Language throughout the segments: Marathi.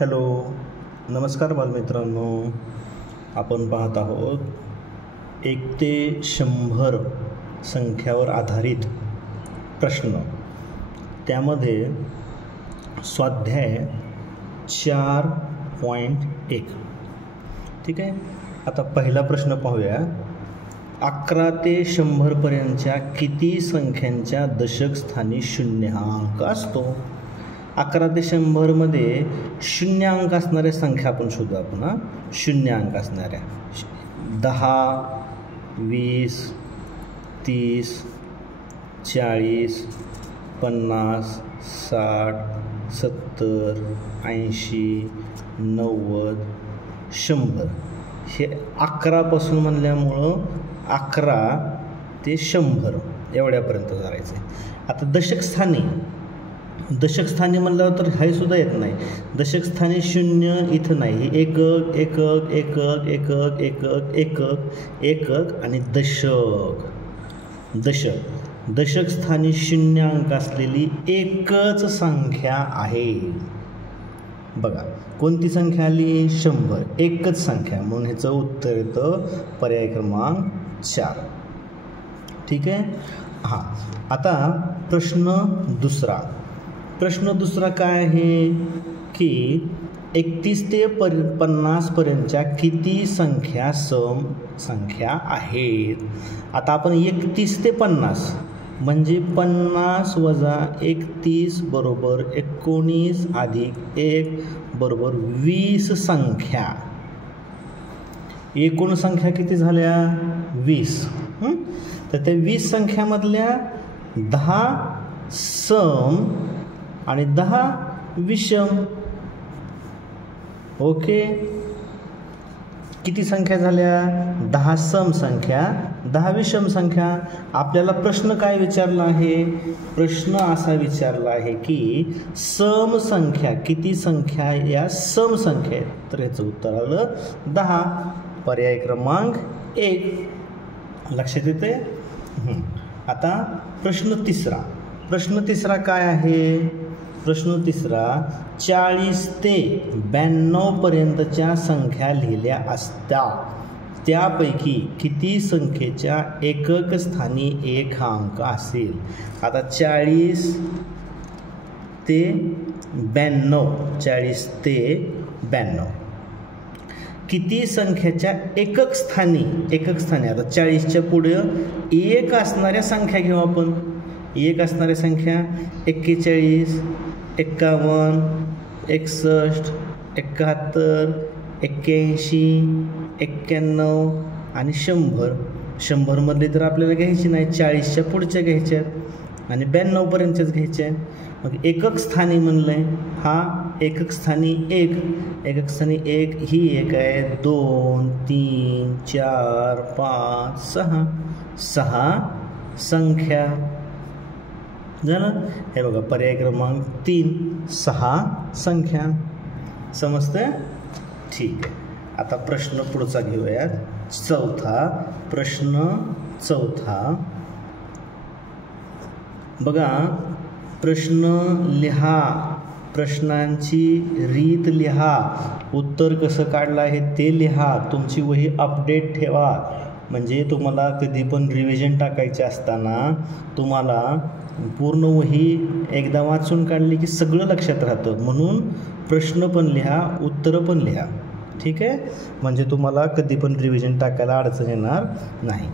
हॅलो, नमस्कार बालमित्रांनो. आपण पाहत आहोत 1 ते 100 संख्यावर आधारित प्रश्न. त्यामध्ये स्वाध्याय 4.1. ठीक आहे. आता पहिला प्रश्न पाहूया. 11 ते 100 पर्यंतच्या किती संख्यांच्या दशक स्थानी शून्य हा अंक असतो? 11 ते 100 मध्ये शून्य अंक असणाऱ्या संख्या आपण शोधू. आपण शून्य अंक असणाऱ्या 10, 20, 30, 40, 50, 60, 70, 80, 90, 100. हे 11 पासून म्हणल्यामुळं 11 ते 100 एवढ्यापर्यंत करायचं आहे. आता दशक स्थानी म्हणल्यावर तर हे सुद्धा येत नाही. दशक स्थानी शून्य इथं नाही. हे एकक एकक एकक एकक एकक एकक एकक आणि दशक स्थानी शून्य अंक असलेली एकच संख्या आहे. बघा कोणती संख्या आली? 100. एकच संख्या, म्हणून ह्याचं उत्तर येतं पर्याय क्रमांक 4. ठीक आहे. हां, आता प्रश्न दुसरा काय आहे की 31 ते 50 पर्यंतच्या किती संख्या सम संख्या आहेत? आता आपण 31 ते 50 म्हणजे 50 वजा 31 बरोबर 19 अधिक 1 बरोबर 20 संख्या. एकूण संख्या किती झाल्या? 20. तर त्या 20 संख्यामधल्या 10 सम आणि 10 विषम. ओके, किती संख्या झाल्या? 10 सम संख्या, 10 विषम संख्या. आपल्याला प्रश्न काय विचारला आहे? प्रश्न असा विचारला आहे की सम संख्या किती संख्या या सम संख्या आहेत? तर याचं उत्तर आलं 10. पर्याय क्रमांक 1. लक्षात येते. आता प्रश्न तिसरा काय आहे? प्रश्न तिसरा 40 ते 92 पर्यंतच्या संख्या लिहिल्या असत्या त्यापैकी किती संख्येच्या एकक स्थानी 1 हा अंक असेल? आता 40 ते 92 किती संख्येच्या एकक स्थानी आता 40च्या पुढे 1 असणाऱ्या संख्या घेऊ आपण. 1 असणाऱ्या संख्या 41, 51, 61, 71, 81, 91 आणि 100. 100 मधले तर आपल्याला घ्यायची नाही, 40च्या पुढच्या घ्यायच्या आणि 92 पर्यंतच्याच घ्यायच्या. मग एकक स्थानी म्हणलंय, हा एकक स्थानी 1. एकक स्थानी 1 ही 1 आहे. 2, 3, 4, 5, 6 संख्या झालं. हे बघा पर्याय क्रमांक 3 6 संख्या. समजते? ठीक आहे. आता प्रश्न पुढचा घेऊयात. प्रश्न चौथा. बघा प्रश्न लिहा, प्रश्नांची रीत लिहा, उत्तर कसं काढलं आहे ते लिहा. तुमची वही अपडेट ठेवा, म्हणजे तुम्हाला कधी पण रिव्हिजन टाकायचे असताना तुम्हाला पूर्ण वही एकदा वाचून काढली की सगळं लक्षात राहतं. म्हणून प्रश्न पण लिहा, उत्तरं पण लिहा. ठीक आहे, म्हणजे तुम्हाला कधी पण रिव्हिजन टाकायला अडचण येणार नाही.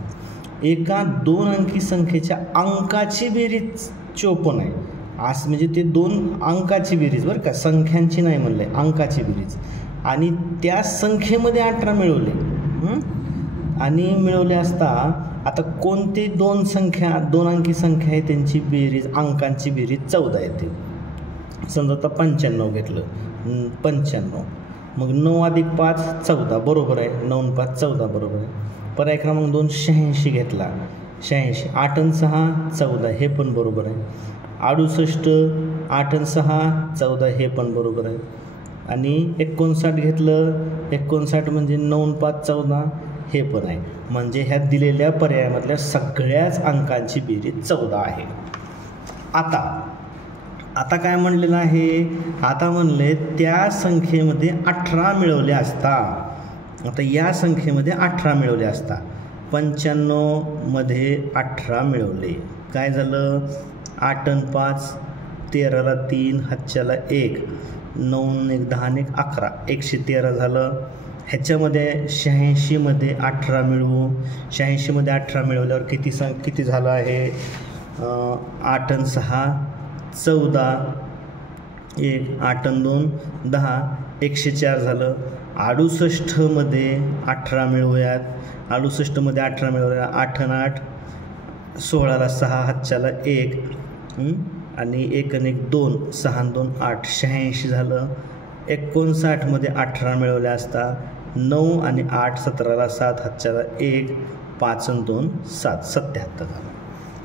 एका 2 अंकी संख्येच्या अंकाची बेरीज 54 आहे. असं म्हणजे ते 2 अंकाची बेरीज बरं का, संख्यांची नाही म्हणलं आहे, अंकाची बेरीज. आणि त्या संख्येमध्ये 18 मिळवले आणि मिळवले असता आता कोणते 2 अंकी संख्या आहे त्यांची बेरीज, अंकांची बेरीज 14 येते. समजा आता 95 घेतलं, 95. मग 9 अधिक 5 14 बरोबर आहे. 9 5 14 बरोबर आहे. पर्याय क्रमांक 2 86 घेतला, 86. 8 आणि 6 14 हे पण बरोबर आहे. 68 8 आणि 6 14 हे पण बरोबर आहे. आणि 59 घेतलं, 59 म्हणजे 9 5 14 हे पण आहे. म्हणजे ह्या दिलेल्या पर्यायामधल्या सगळ्याच अंकांची बेरीज 14 आहे. आता काय म्हणलेलं आहे, आता म्हणले त्या संख्येमध्ये 18 मिळवले असता. आता या संख्येमध्ये 18 मिळवले असता. 95 मध्ये 18 मिळवले, काय झालं, 8 आणि 5 13ला 3 हातच्याला 1 9 1 10 1 11 113 झालं. ह्याच्यामध्ये 86 मध्ये 18 मिळवू. 86 मध्ये 18 मिळवल्यावर किती झालं आहे, 8 आणि 6 14 1 8 आणि 2 10 104 झालं. 68 मध्ये 18 मिळवूयात. 68 मध्ये 18 मिळवूया. 8 आणि 8 16ला 6 हातच्याला 1 आणि 1 आणि 1 2 6 आणि 2 8 86 झालं. 59 मध्ये 18 मिळवल्या असता. 9 आणि 8 17ला 7 हातच्याला 1 5 आणि 2 7 77 झालं.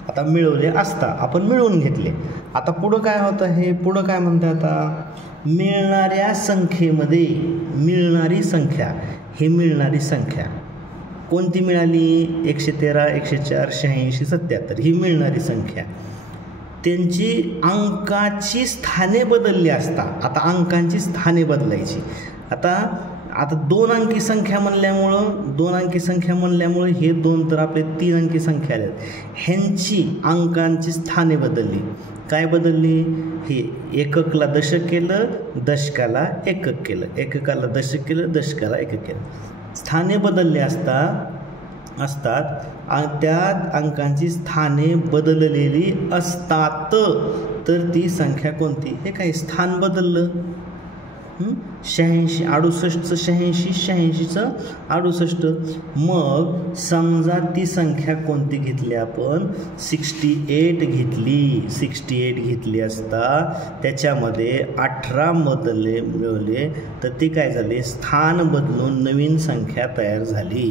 आता मिळवले असता आपण मिळवून घेतले. आता पुढं काय होतं, हे पुढं काय म्हणते, आता मिळणाऱ्या संख्येमध्ये मिळणारी संख्या, ही मिळणारी संख्या कोणती मिळाली, 113 104 86 77 ही मिळणारी संख्या, त्यांची अंकाची स्थाने बदलली असता. आता अंकांची स्थाने बदलायची. आता 2 अंकी संख्या म्हणल्यामुळं हे 2 तर आपले 3 अंकी संख्या आल्यात, ह्यांची अंकांची स्थाने बदलली. काय बदलली, हे एककला दशक केलं, दशकाला एकक केलं, एककाला दशक केलं, दशकाला एकक केलं. स्थाने बदलले असतात त्या अंकांची स्थाने बदललेली असतात तर ती संख्या कोणती, हे काही स्थान बदललं. 86 68चं 86 86चं 68. मग समजा ती संख्या कोणती घेतली आपण, 68 घेतली. 68 घेतली असता त्याच्यामध्ये 18 मिळवले तर ती काय झाली, स्थान बदलून नवीन संख्या तयार झाली.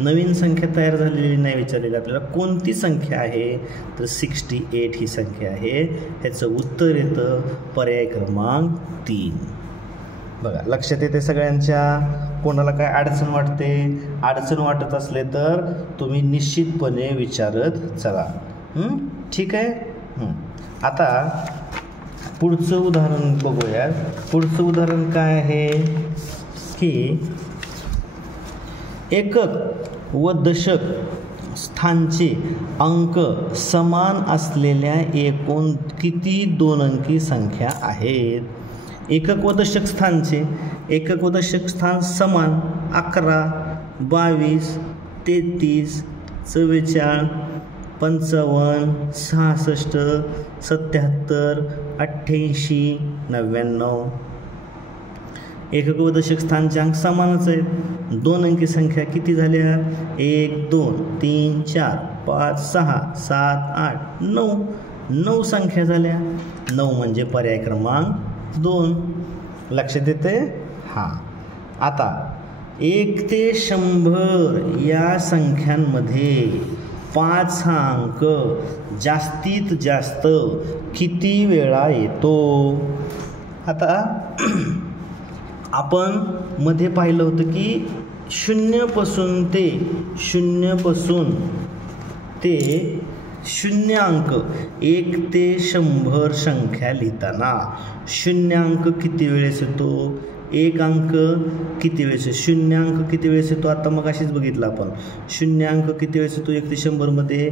नवीन संख्या तयार झालेली नाही विचारलेली आपल्याला, कोणती संख्या आहे तर 68 ही संख्या आहे. ह्याचं उत्तर येतं पर्याय क्रमांक 3. बघा लक्षात येते सगळ्यांच्या. कोणाला काय अडचण वाटत असले तर तुम्ही निश्चितपणे विचारत चला. ठीक आहे. आता पुढचं उदाहरण बघूयात. पुढचं उदाहरण काय आहे की एकक व दशक स्थानचे अंक समान असलेल्या एकूण किती 2 अंकी संख्या आहेत. एकक व दशक स्थान समान 11 22 33 44 55 66 77 88 99. एकक व दशक स्थानचे अंक समानच आहेत. 2 अंकी संख्या किती झाल्या, 1 2 3 4 5 6 7 8 9 संख्या झाल्या. 9 म्हणजे पर्याय क्रमांक 2. लक्षात येते. हां. आता 1 ते 100 या संख्यांमध्ये 5 हा अंक जास्तीत जास्त किती वेळा येतो. आता आपण मध्ये पाहिलं होतं की 0 पासून ते 0 अंक 1 ते 100 संख्या लिहिताना 0 अंक किती वेळेस येतो, 1 अंक किती वेळेस येतो, 0 अंक किती वेळेस येतो. आता मग अशीच बघितलं आपण. 0 अंक किती वेळेस येतो 1 ते 100 मध्ये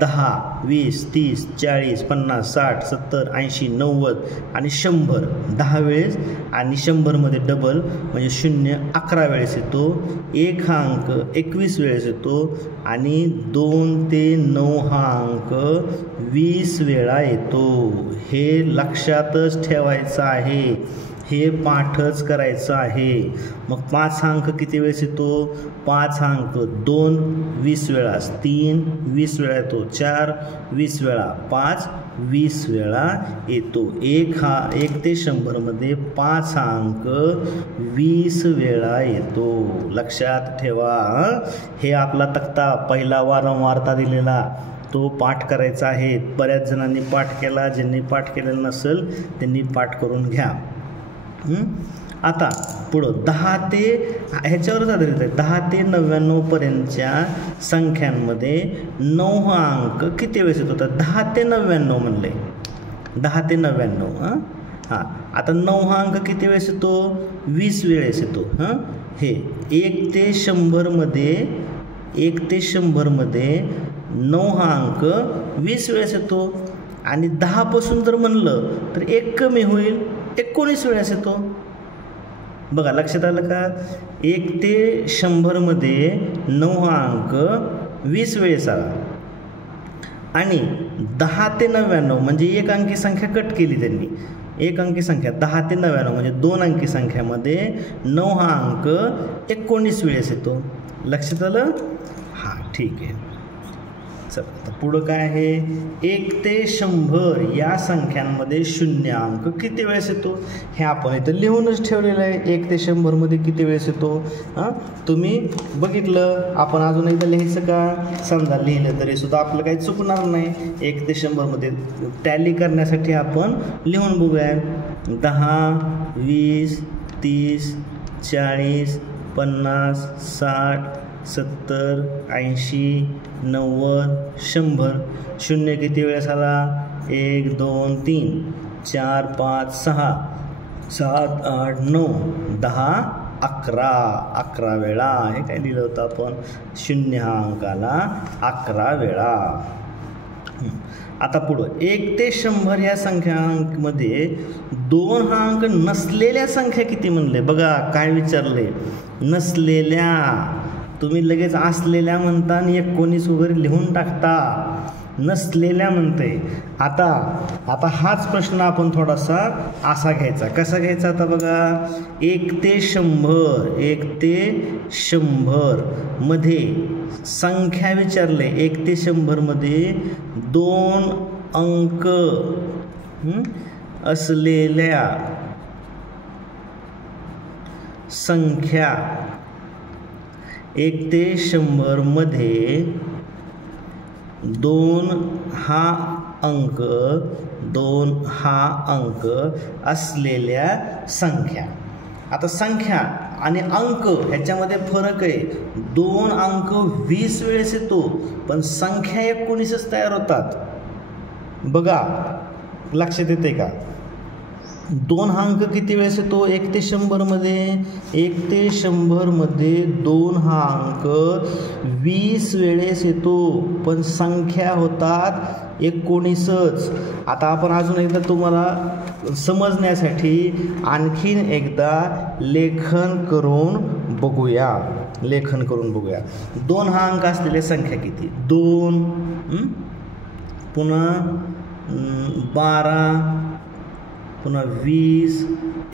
10 20 30 40 50 60 70 80 90 आणि 100 10 वेळेस आणि 100 मध्ये डबल म्हणजे 0 11 वेळेस येतो. 1 हा अंक 21 वेळेस येतो आणि 2 ते 9 हा अंक 20 वेळा येतो. हे लक्षातच ठेवायचं आहे, हे पाठच करायचं आहे. मग 5 हा अंक किती वेळेस येतो, 5 हा अंक 2 20 वेळा, 3 20 वेळा येतो, 4 20 वेळा, 5 20 वेळा येतो. 1 ते 100 मध्ये 5 हा अंक 20 वेळा येतो. लक्षात ठेवा. हे आपला तक्ता पहिला वारंवारता दिलेला तो पाठ करायचा आहे. बऱ्याच जणांनी पाठ केला, ज्यांनी पाठ केलेला नसेल त्यांनी पाठ करून घ्या. आता पुढं 10 ते ह्याच्यावरच आधारित आहे. 10 ते 99 पर्यंतच्या संख्यांमध्ये 9 हा अंक किती वेळेस येतो. तर 10 ते 99 म्हणले 10 ते 99. हां, आता 9 हा अंक किती वेळेस येतो? 20 वेळेस येतो. हे 1 ते 100 मध्ये 9 हा अंक 20 वेळेस येतो. आणि 10 पासून जर म्हणलं तर 1 कमी होईल, 19 वेळेस येतो. बघा लक्षात आलं का? 1 ते 100 मध्ये 9 हा अंक 20 वेळेस आला. आणि 10 ते 99 म्हणजे एक अंकी संख्या कट केली त्यांनी. एक अंकी संख्या 10 ते 99 म्हणजे 2 अंकी संख्यामध्ये 9 हा अंक 19 वेळेस येतो. लक्षात आलं? हां, ठीक आहे. चला आता पुढं काय आहे? 1 ते 100 या संख्यांमध्ये शून्य अंक किती वेळेस येतो? हे आपण इथं लिहूनच ठेवलेलं आहे. 1 ते 100 मध्ये किती वेळेस येतो? तुम्ही बघितलं. आपण अजून एकदा लिहायचं का? समजा लिहिलं तरी सुद्धा आपलं काही चुकणार नाही. 1 ते 100 मध्ये टॅली करण्यासाठी आपण लिहून बघूया. 10, 20, 30, 40, 50, 60, 70, 80, 90, 100. शून्य किती वेळेस आला? 1, 2, 3, 4, 5, 6, 7, 8, 9, 10, 11. 11 वेळा. हे काय लिहिलं होतं आपण? शून्य हा अंकाला 11 वेळा. आता पुढं 1 ते 100 या संख्यांमध्ये 2 हा अंक नसलेल्या संख्या किती म्हणले? बघा काय विचारले? नसलेल्या. तुम्ही लगेच असलेल्या म्हणता आणि 19 वगैरे लिहून टाकता. नसलेल्या म्हणते. आता हाच प्रश्न आपण थोडासा असा घ्यायचा. कसा घ्यायचा? आता बघा 1 ते 100 मध्ये संख्या विचारले. 1 ते 100 मध्ये 2 अंक असलेल्या संख्या. 1 ते 100 मध्ये 2 हा अंक असलेल्या संख्या. आता संख्या आणि अंक ह्याच्यामध्ये फरक आहे. 2 अंक 20 वेळेस येतो, पण संख्या 19च तयार होतात. बघा लक्षात येते का? 2 हा अंक किती वेळेस येतो? 1 ते 100 मध्ये. 1 ते 100 मध्ये 2 हा अंक 20 वेळेस येतो, पण संख्या होतात 19च. आता आपण अजून एकदा तुम्हाला समजण्यासाठी आणखीन एकदा लेखन करून बघूया. 2 हा अंक असलेल्या संख्या किती? 2, पुन्हा 12, पुन्हा 20,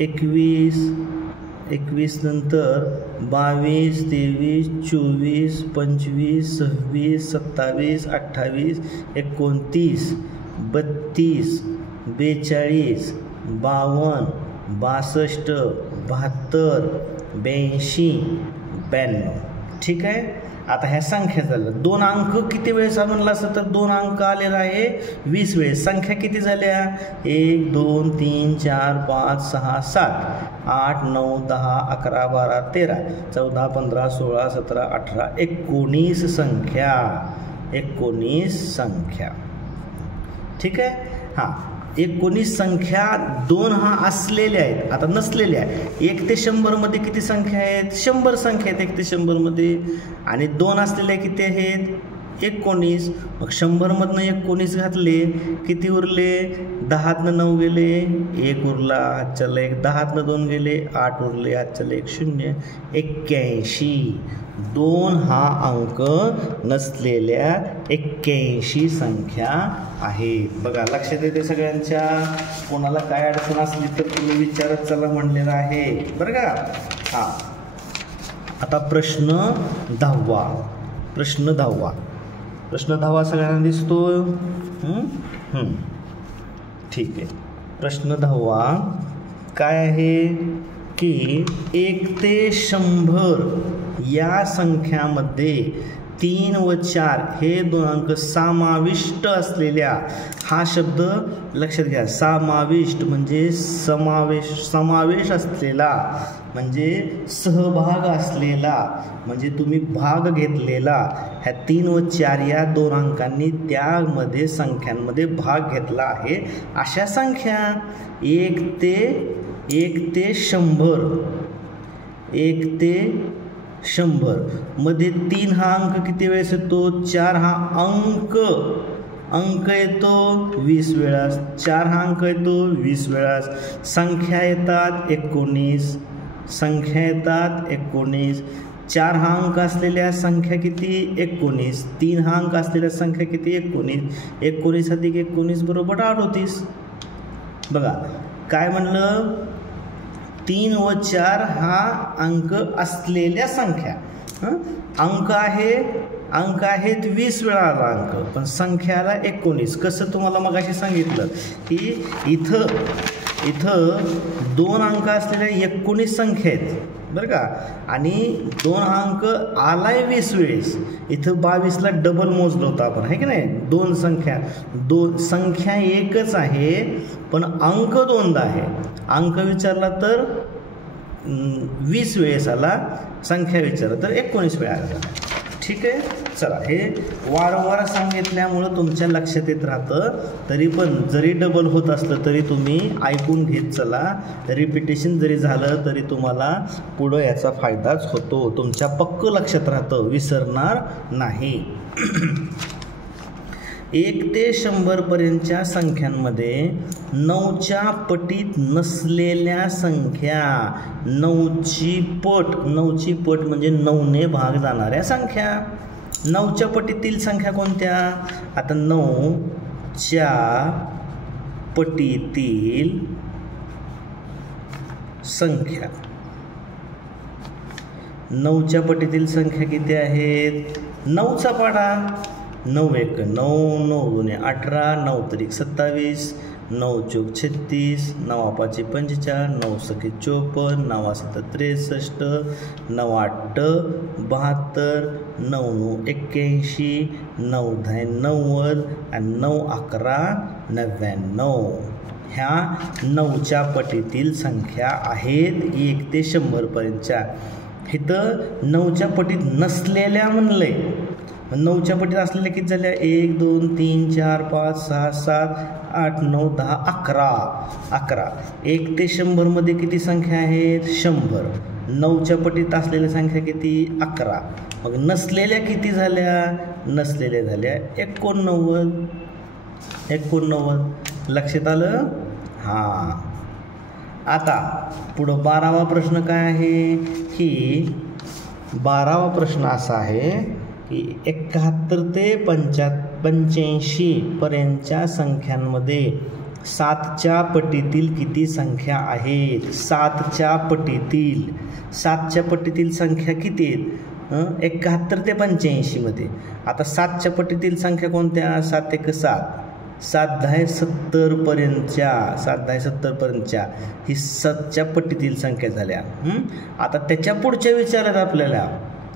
21 नंतर 22, 23, 24, 25, 26, 27, 28, 29, 32, 42, 52, 62, 72, 82, 92. ठीक आहे. आता ह्या संख्या झाल्या. 2 अंक किती वेळेस म्हणलं असतं तर 2 अंक आलेला आहे 20 वेळेस. संख्या किती झाल्या? 1, 2, 3, 4, 5, 6, 7, 8, 9, 10, 11, 12, 13, 14, 15, 16, 17, 18, 19 संख्या. 19 संख्या. ठीक आहे. हां, 19 संख्या 2 हा असलेल्या आहेत. आता नसलेल्या आहे. 1 ते 100 मध्ये किती संख्या आहेत? 100 संख्या आहेत 1 ते 100 मध्ये. आणि 2 असलेल्या किती आहेत? 19. मग 100 मधनं 19 घातले, किती उरले? 10तनं 9 गेले, 1 उरला, हातच्याला 1. 10तनं 2 गेले, 8 उरले, हातच्याला 1, 0. 81. 2 हा अंक नसलेल्या 81 संख्या आहे. बघा लक्षात येते सगळ्यांच्या. कोणाला काय अडचण असली तर तुम्ही विचारत चला म्हणलेलं आहे बरं का. हां, आता प्रश्न 10वा. प्रश्न 10वा सगळ्यांना दिसतो? ठीक आहे. प्रश्न 10वा काय आहे की 1 ते 100 या संख्यामध्ये 3 व 4 हे दोन अंक समाविष्ट असलेल्या, हा शब्द लक्षात घ्या, समाविष्ट म्हणजे समावेश असलेला, म्हणजे सहभाग असलेला, म्हणजे तुम्ही भाग घेतलेला, ह्या 3 व 4 या दोन अंकांनी त्यामध्ये संख्यांमध्ये भाग घेतला आहे अशा संख्या 1 ते 100, 1 ते 100 मध्ये 3 हा अंक किती वेळेस येतो, 4 हा अंक येतो 20 वेळा, 4 हा अंक येतो 20 वेळा, संख्या येतात 19, संख्या येतात 19, 4 हा अंक असलेल्या संख्या किती 19, 3 हा अंक असलेल्या संख्या किती 19, 19 अधिक 19 बरोबर 38. बघा काय म्हणलं, 3 व 4 हा अंक असलेल्या संख्या, अंक आहेत 20 वेळा आला अंक, पण संख्याला 19. कसं तुम्हाला मगाशी सांगितलं की इथं 2 अंक असलेल्या 19 संख्या आहेत बरं का, आणि 2 अंक आलाय 20 वेळेस, इथं 22ला डबल मोजलं होतं आपण, आहे की नाही. 2 संख्या एकच आहे पण अंक 2दा आहे. अंक विचारला तर 20 वेळेस आला, संख्या विचारला तर 19 वेळा आला. ठीक आहे, चला हे वारंवार सांगितल्यामुळं तुमच्या लक्षात येत राहतं. तरी पण जरी डबल होत असलं तरी तुम्ही ऐकून घेत चला, रिपिटेशन जरी झालं तरी तुम्हाला पुढं याचा फायदाच होतो, तुमच्या पक्क लक्षात राहतं, विसरणार नाही. 1 ते 100 पर्यंतच्या संख्यांमध्ये 9च्या पटीत नसलेल्या संख्या, 9ची पट म्हणजे 9ने भाग जाणाऱ्या संख्या. 9च्या पटीतील संख्या कोणत्या, आता 9च्या पटीतील संख्या, 9च्या पटीतील संख्या किती आहेत, 9चा पाढा, 9 1 9, 9 2 18, 9 3 27, 9 4 36, 9 5 45, 9 6 54, 9 7 63, 9 8 72, 9 9 81, 9 10 90 आणि 9 11 99. ह्या 9च्या पटीतील संख्या आहेत 1 ते 100 पर्यंतच्या. इथं 9च्या पटीत नसलेल्या म्हणलंय, 9च्या पटीत असलेल्या किती झाल्या, 1 2 3 4 5 6 7 8 9 10 11. 1 ते 100 मध्ये किती संख्या आहेत, 100. 9च्या पटीत असलेल्या संख्या किती, 11. मग नसलेल्या किती झाल्या, नसलेल्या झाल्या 89. लक्षात आलं. हां, आता पुढं 12वा प्रश्न काय आहे की 12वा प्रश्न असा आहे की 71 ते 85 पर्यंतच्या संख्यांमध्ये 7च्या पटीतील किती संख्या आहेत, 7च्या पटीतील संख्या किती आहेत, 71 ते 85 मध्ये. आता 7च्या पटीतील संख्या कोणत्या, 7 1 7, 7 10 70 पर्यंतच्या, 7 10 70 पर्यंतच्या ही 7च्या पटीतील संख्या झाल्या. आता त्याच्या पुढच्या विचारात आपल्याला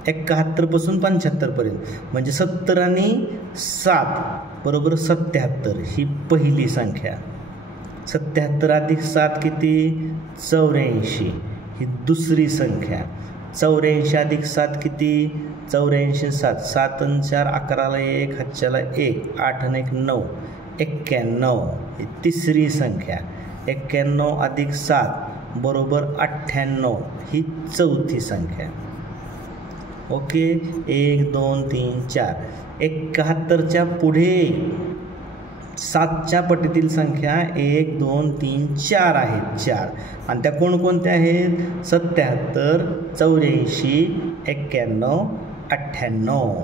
71 पासून 75 पर्यंत, म्हणजे 70 आणि 7 बरोबर 77 ही पहिली संख्या. 77 अधिक 7 किती, 84 ही दुसरी संख्या. 84 अधिक 7 किती, 84 7, 7 आणि 4 11ला 1, हातच्याला 1, 8 आणि 1 9, 91 ही तिसरी संख्या. 91 अधिक 7 बरोबर 98 ही चौथी संख्या. ओके, 1 2 3 4. 71च्या पुढे 7च्या पटीतील संख्या 1 2 3 4 आहेत, 4. आणि त्या कोणकोणत्या आहेत, 77 84 91 98.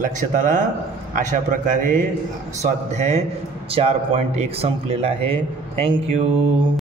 लक्षात आला. अशा प्रकारे स्वाध्याय 4.1 संपलेला आहे. थँक्यू.